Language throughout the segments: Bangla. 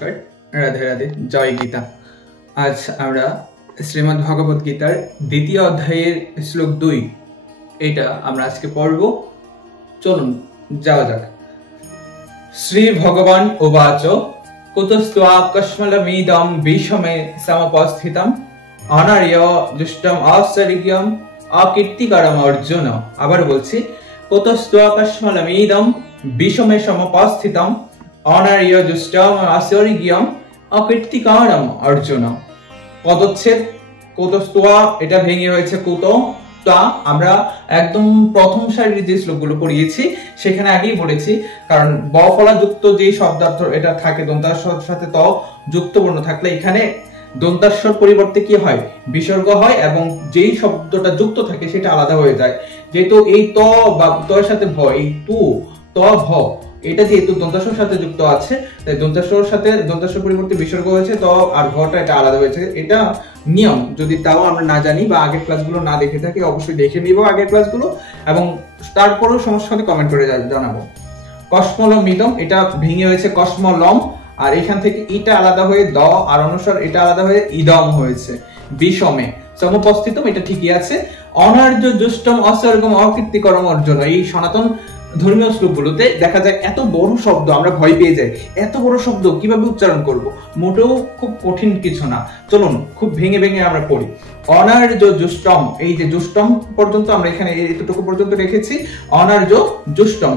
নমস্কার, রাধে রাধে, জয় গীতা। আজ আমরা শ্রীমদ্ ভগবত গীতার দ্বিতীয় অধ্যায়ের শ্লোক 2 এটা আমরা আজকে পড়ব। চলুন যাওয়া যাক। শ্রী ভগবান উবাচ কুতস্ত্বা কস্মলমিদম বিষমে সমুপস্থিতম অনার্য দুষ্টম আশ্চর্যম অকীর্তিকরম অর্জুন। আবার বলছি, কুতস্ত্বা কস্মলমিদম বিষমে সমুপস্থিতম অনার্য দুষ্টম আশ্চর্যম অকীর্তিকরম অর্জুন। পদচ্ছেদ কুতস্ত্বা, এটা ভেঙে হয়েছে কুত। আমরা একদম প্রথম সারির যে শ্লোকগুলো পড়িয়েছি সেখানে আগেই বলেছি, কারণ ব ফলা যুক্ত যে শব্দার্থ এটা থাকে দন্তাস্বর সাথে ত যুক্ত বর্ণ থাকলে এখানে দন্তাস্বর পরিবর্তে কি হয়, বিসর্গ হয় এবং যেই শব্দটা যুক্ত থাকে সেটা আলাদা হয়ে যায়। যেহেতু এই ত বা তর সাথে ভ, এই তু ত ভ এটা যেহেতু দন্তাস্বর সাথে যুক্ত আছে, তাই দন্তাস্বর সাথে দন্তাস্বর পরিবর্তে বিসর্গ হয়েছে, ত আর ভটা এটা আলাদা হয়েছে। এটা নিয়ম, যদি তাও আমরা না জানি বা আগের ক্লাসগুলো না দেখে থাকি অবশ্যই দেখে নিব আগের ক্লাসগুলো, এবং তারপরেও সমস্যা হলে কমেন্ট করে জানাবো। কসমলমিদম, এটা ভেঙে হয়েছে কসমলম, আর এখান থেকে ইটা আলাদা হয়ে দ আর অনুসার এটা আলাদা হয়ে ইদম হয়েছে। বিষমে সমুপস্থিতম, এটা ঠিকই আছে। অনার্য দুষ্টম অসর্গম অকীর্তিকরম অর্জুন। এই সনাতন ধর্মীয় শ্লোকগুলোতে দেখা যায় এত বড় শব্দ আমরা ভয় পেয়ে যাই, এত বড় শব্দ কিভাবে উচ্চারণ করব, মোটেও খুব কঠিন কিছু না। চলুন খুব ভেঙে ভেঙে আমরা পড়ি। অনার্য দুষ্টম, এই যে দুষ্টম পর্যন্ত আমরা এখানে এতটুকু পর্যন্ত রেখেছি, অনার্য দুষ্টম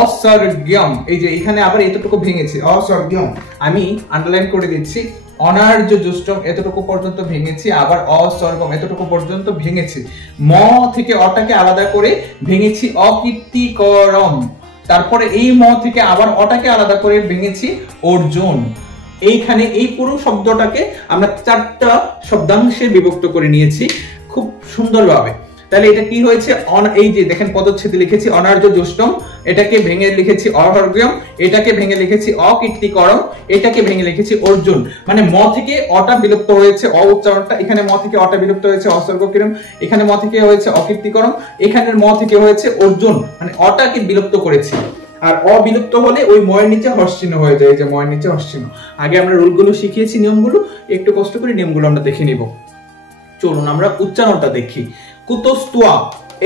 অসর্গম, এই যে এখানে আবার এতটুকু ভেঙেছি অসর্গম, আমি আন্ডারলাইন করে দিচ্ছি। অনার্য দুষ্টম এতটুকু পর্যন্ত ভেঙেছি, আবার অসর্গম এতটুকু পর্যন্ত ভেঙেছি। ম থেকে অটাকে আলাদা করে ভেঙেছি অকীর্তিকরম, তারপরে এই ম থেকে আবার অটাকে আলাদা করে ভেঙেছি অর্জুন। এইখানে এই পুরো শব্দটাকে আমরা 4টা শব্দাংশে বিভক্ত করে নিয়েছি খুব সুন্দরভাবে। তাহলে এটা কি হয়েছে, এই যে দেখেন পদচ্ছেদে লিখেছি অনার্য দুষ্টম, এটাকে ভেঙে লিখেছি অহর্গ্যম, এটাকে ভেঙে লিখেছি অকীর্তিকরম, এটাকে ভেঙে লিখেছি অর্জুন। মানে ম থেকে অটা বিলুপ্ত হয়েছে অ উচ্চারণটা, এখানে ম থেকে অটা বিলুপ্ত হয়েছে অসর্গকিরম, এখানে ম থেকে হয়েছে অকীর্তিকরম, এখানের ম থেকে হয়েছে অর্জুন, মানে অটাকে বিলুপ্ত করেছি। আর অবিলুপ্ত হলে ওই ময়ের নিচে হর্ষচিহ্ন হয়ে যায়, যে ময়ের নিচে হর্ষচিহ্ন। আগে আমরা রুলগুলো শিখিয়েছি, নিয়মগুলো একটু কষ্ট করে নিয়মগুলো আমরা দেখে নিব। চলুন আমরা উচ্চারণটা দেখি। কুতস্ত্বা,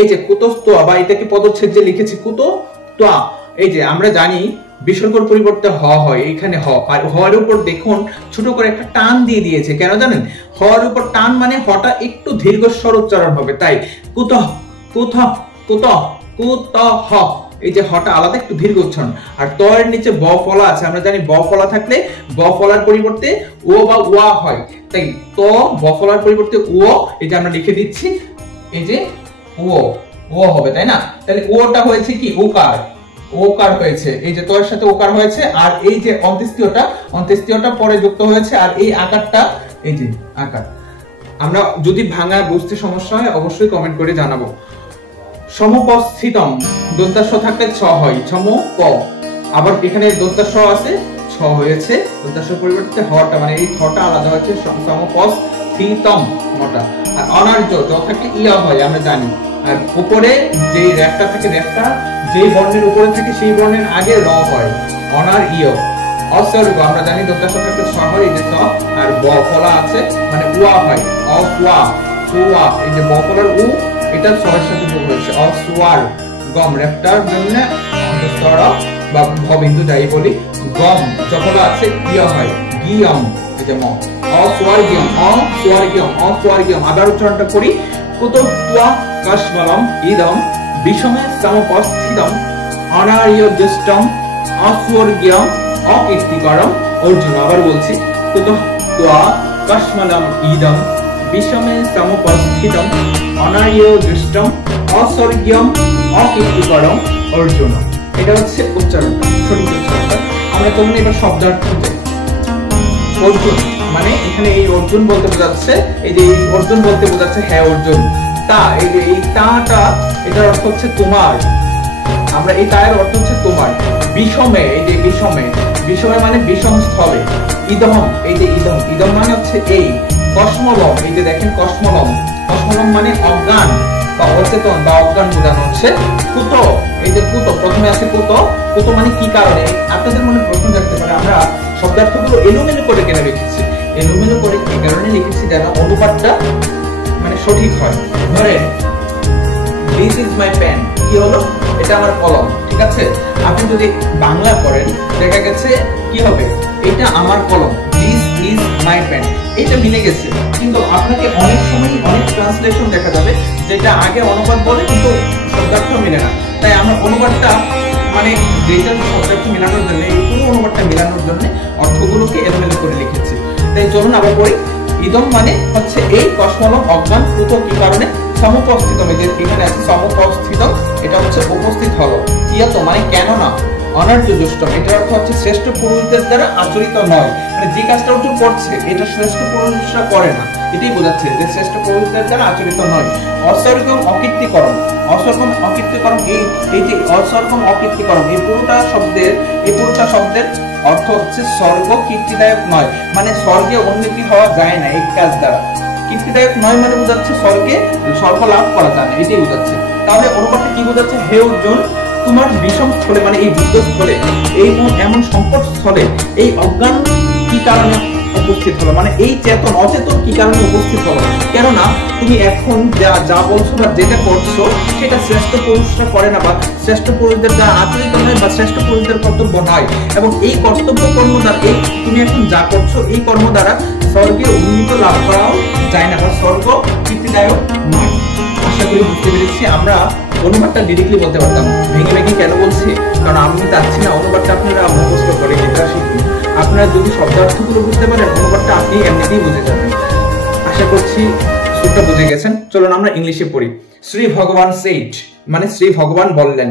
এই যে কুতস্ত্বা বা এটাকে পদচ্ছেদ যে লিখেছি কুতস্ত্বা, এই যে আমরা জানি বিসর্গের পরিবর্তে হ হয়, এখানে হ, আর হর উপর দেখুন ছোট করে একটা টান দিয়ে দিয়েছে। কেন জানেন? হর উপর টান মানে হটা একটু দীর্ঘস্বর উচ্চারণ হবে, তাই কুত কুত কুত কুত হ, এই যে হটা আলাদা একটু দীর্ঘ উচ্চারণ। আর ত এর নিচে ব ফলা আছে, আমরা জানি ব ফলা থাকলে ব ফলার পরিবর্তে ও বা ওয়া হয়, তাই ত ব ফলার পরিবর্তে ও, এই যে আমরা লিখে দিচ্ছি, এই যে ও হবে, তাই না? তাহলে ওটা হয়েছে কি ওকার, ওকার হয়েছে, এই যে তোর সাথে ওকার হয়েছে, আর এই যে অন্ত্যেষ্টিয়টা পরে যুক্ত হয়েছে, আর এই আকারটা, এই যে আকার। আমরা যদি ভাঙা বুঝতে সমস্যা হয় অবশ্যই কমেন্ট করে জানাবো। সমুপস্থিতম, দন্তাস্ব থাকলে ছ হয়, প, আবার এখানে দন্তাস্ব আছে ছ হয়েছে, দন্তাস্ব পরিবর্তে হটা মানে এই থটা আলাদা হয়েছে, সমুপস্থিতম মটা। আর অনার্য জ থাকলে ইয়া হয় আমরা জানি, আর উপরে যে রেফটা থাকে, রেফটা যে বর্ণের উপরে থাকে সেই বর্ণের আগে র হয়, অনার ইয়। অসর্গ আমরা জানি দন্তাস্ব থাকলে ছ হয়, এই যে ছ, আর ব ফলা আছে মানে উয়া হয়, অফওয়া সুয়া, এই যে ব ফলার উ এটা ছয়ের সাথে যোগ হয়েছে, অসওয়ার গম, রেফটার জন্য অন্তঃস্বর বা ভবিন্দু যাই বলি, গম যখন আছে ইয়া হয় গিয়ম, এই যে ম অস্বর্গীয়ম অস্বর্গীয়ম অস্বর্গীয়ম। আবার উচ্চারণটা করি, কুতস্ত্বা কস্মলম ইদম বিষমে সমুপস্থিতম অনার্য দুষ্টম অস্বর্গীয়ম অকীর্তিকরম অর্জুন। আবার বলছি, কুতস্ত্বা কস্মলম ইদম বিষমে সমুপস্থিতম অনার্য দুষ্টম অস্বর্গীয়ম অকীর্তিকরম অর্জুন। এটা হচ্ছে উচ্চারণ, সঠিক উচ্চারণটা। আমরা তখন এবার শব্দার্থ যাই। অর্জুন মানে এখানে এই অর্জুন বলতে বোঝাচ্ছে, এই যে এই অর্জুন বলতে বোঝাচ্ছে হ্যাঁ অর্জুন। তা এই যে এই তাটা, এটার অর্থ হচ্ছে তোমার, আমরা এই তায়ের অর্থ হচ্ছে তোমার। বিষমে, এই যে বিষমে, বিষমে মানে বিষম স্থলে। ইদম, এই যে ইদম, ইদম মানে হচ্ছে এই। কসমলম, এই যে দেখেন কসমলম, কসমলম মানে অজ্ঞান বা অচেতন বা অজ্ঞান বোঝানো হচ্ছে। কুত, এই যে কুত, প্রথমে আছে কুত, কুত মানে কি কারণে। আপনাদের মনে প্রশ্ন থাকতে পারে, আমরা শব্দার্থগুলো এলোমেলো করে কেন লিখেছি, এলোমেলো করে এই কারণে লিখেছি যেন অনুপাতটা মানে সঠিক হয়। ধরেন দিস ইজ মাই পেন, কি হলো, এটা আমার কলম, ঠিক আছে। আপনি যদি বাংলা করেন দেখা গেছে কি হবে, এটা আমার কলম, দিস ইজ মাই পেন, এটা মিলে গেছে। কিন্তু আপনাকে অনেক সময় অনেক ট্রান্সলেশন দেখা যাবে যেটা আগে অনুবাদ বলে কিন্তু শব্দার্থ মিলে না। তাই আমরা অনুবাদটা মানে যেটা শব্দার্থ মেলানোর জন্য, এই পুরো অনুবাদটা মেলানোর জন্য অর্থগুলোকে এলোমেলো করে লিখেছি। তাই চলুন আবার পড়ি। ইদম মানে হচ্ছে এই, কসমলম অজ্ঞান কুত কি কারণে, সমুপস্থিতম, এই যে এখানে আছে সমুপস্থিতম, এটা হচ্ছে উপস্থিত হলো। ইয়ত মানে কেন না, অনার্যজুষ্টম, এটার অর্থ হচ্ছে শ্রেষ্ঠ পুরুষদের দ্বারা আচরিত নয়, মানে যে কাজটা ওটা করছে এটা শ্রেষ্ঠ পুরুষরা করে না, এটাই বোঝাচ্ছে যে শ্রেষ্ঠ পুরুষদের দ্বারা আচরিত নয়। অসর্গম অকীর্তিকরণ, অসর্গম অকীর্তিকরণ, এই যে অসর্গম অকীর্তিকরণ, এই পুরোটা শব্দের অর্থ হচ্ছে স্বর্গ কীর্তিদায়ক নয়, মানে স্বর্গে উন্নতি হওয়া যায় না এই কাজ দ্বারা। কীর্তিদায়ক নয় মানে বোঝাচ্ছে স্বর্গ লাভ করা যায় না, এটাই বোঝাচ্ছে। তাহলে অনুপাতটা কি বোঝাচ্ছে, হে অর্জুন তোমার বিষম স্থলে মানে এই যুদ্ধ স্থলে, এই এমন সংকট স্থলে এই অজ্ঞান কি কারণে উপস্থিত হলো, মানে এই অচেতন কি কারণে উপস্থিত হলো, কেননা তুমি এখন যা বলছো বা যেটা করছো সেটা শ্রেষ্ঠ পুরুষরা করে না, বা শ্রেষ্ঠ পুরুষদের দ্বারা আচরিত নয়, বা শ্রেষ্ঠ পুরুষদের কর্তব্য নয়। এবং এই কর্তব্য কর্ম দ্বারা, এই তুমি এখন যা করছো এই কর্ম দ্বারা স্বর্গে উন্নীত লাভ করাও যায় না, বা স্বর্গ কীর্তিদায়ক নয়। আশা করি বুঝতে পেরেছি। আমরা অনুবাদটা ডিরেক্টলি বলতে পারতাম, ভেঙে কেন বলছি, কারণ আমি চাচ্ছি না অনুবাদটা আপনারা মুখস্থ করে এটা শিখুন। আপনারা যদি শব্দার্থগুলো বুঝতে পারেন অনুবাদটা আপনি এমনিতেই বুঝে যাবেন। আশা করছি সূত্রটা বুঝে গেছেন। চলুন আমরা ইংলিশে পড়ি। শ্রী ভগবান সেইড মানে শ্রী ভগবান বললেন,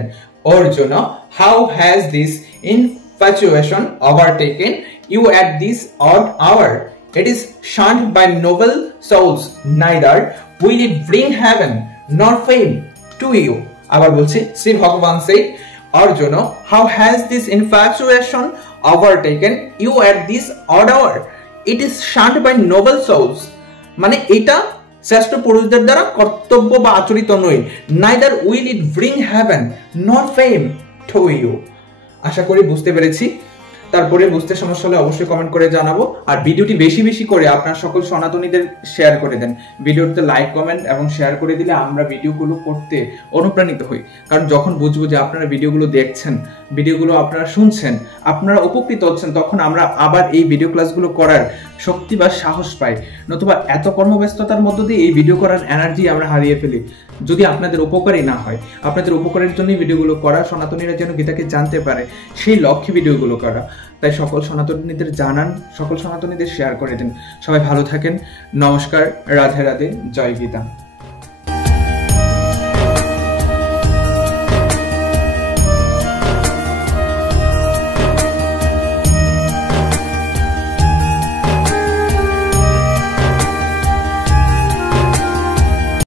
Arjun how has this infatuation overtaken you at this odd hour, it is shunned by noble souls, neither will it bring heaven nor fame to you. আবার বলছি, শ্রী ভগবান said, Arjuna, how has this infatuation overtaken you at this odd hour? It is shunned by noble souls, মানে এটা শ্রেষ্ঠ পুরুষদের দ্বারা কর্তব্য বা আচরিত নয়, neither will it bring heaven nor fame to you. আশা করি বুঝতে পেরেছি। তারপরে বুঝতে সমস্যা হলে অবশ্যই কমেন্ট করে জানাবো। আর ভিডিওটি বেশি বেশি করে আপনার সকল সনাতনীদের শেয়ার করে দেন। ভিডিওতে লাইক কমেন্ট এবং শেয়ার করে দিলে আমরা ভিডিওগুলো করতে অনুপ্রাণিত হই। কারণ যখন বুঝবো যে আপনারা ভিডিওগুলো দেখছেন, ভিডিওগুলো আপনারা শুনছেন, আপনারা উপকৃত হচ্ছেন, তখন আমরা আবার এই ভিডিও ক্লাসগুলো করার শক্তি বা সাহস পাই। নতুবা এত কর্মব্যস্ততার মধ্য দিয়ে এই ভিডিও করার এনার্জি আমরা হারিয়ে ফেলি যদি আপনাদের উপকারই না হয়। আপনাদের উপকারের জন্যই ভিডিওগুলো করা, সনাতনীরা যেন গীতাকে জানতে পারে সেই লক্ষ্যে ভিডিওগুলো করা। তাই সকল সনাতনীদের জানান, সকল সনাতনীদের শেয়ার করে দিন। সবাই ভালো থাকেন। নমস্কার, রাধে রাধে, জয় গীতা।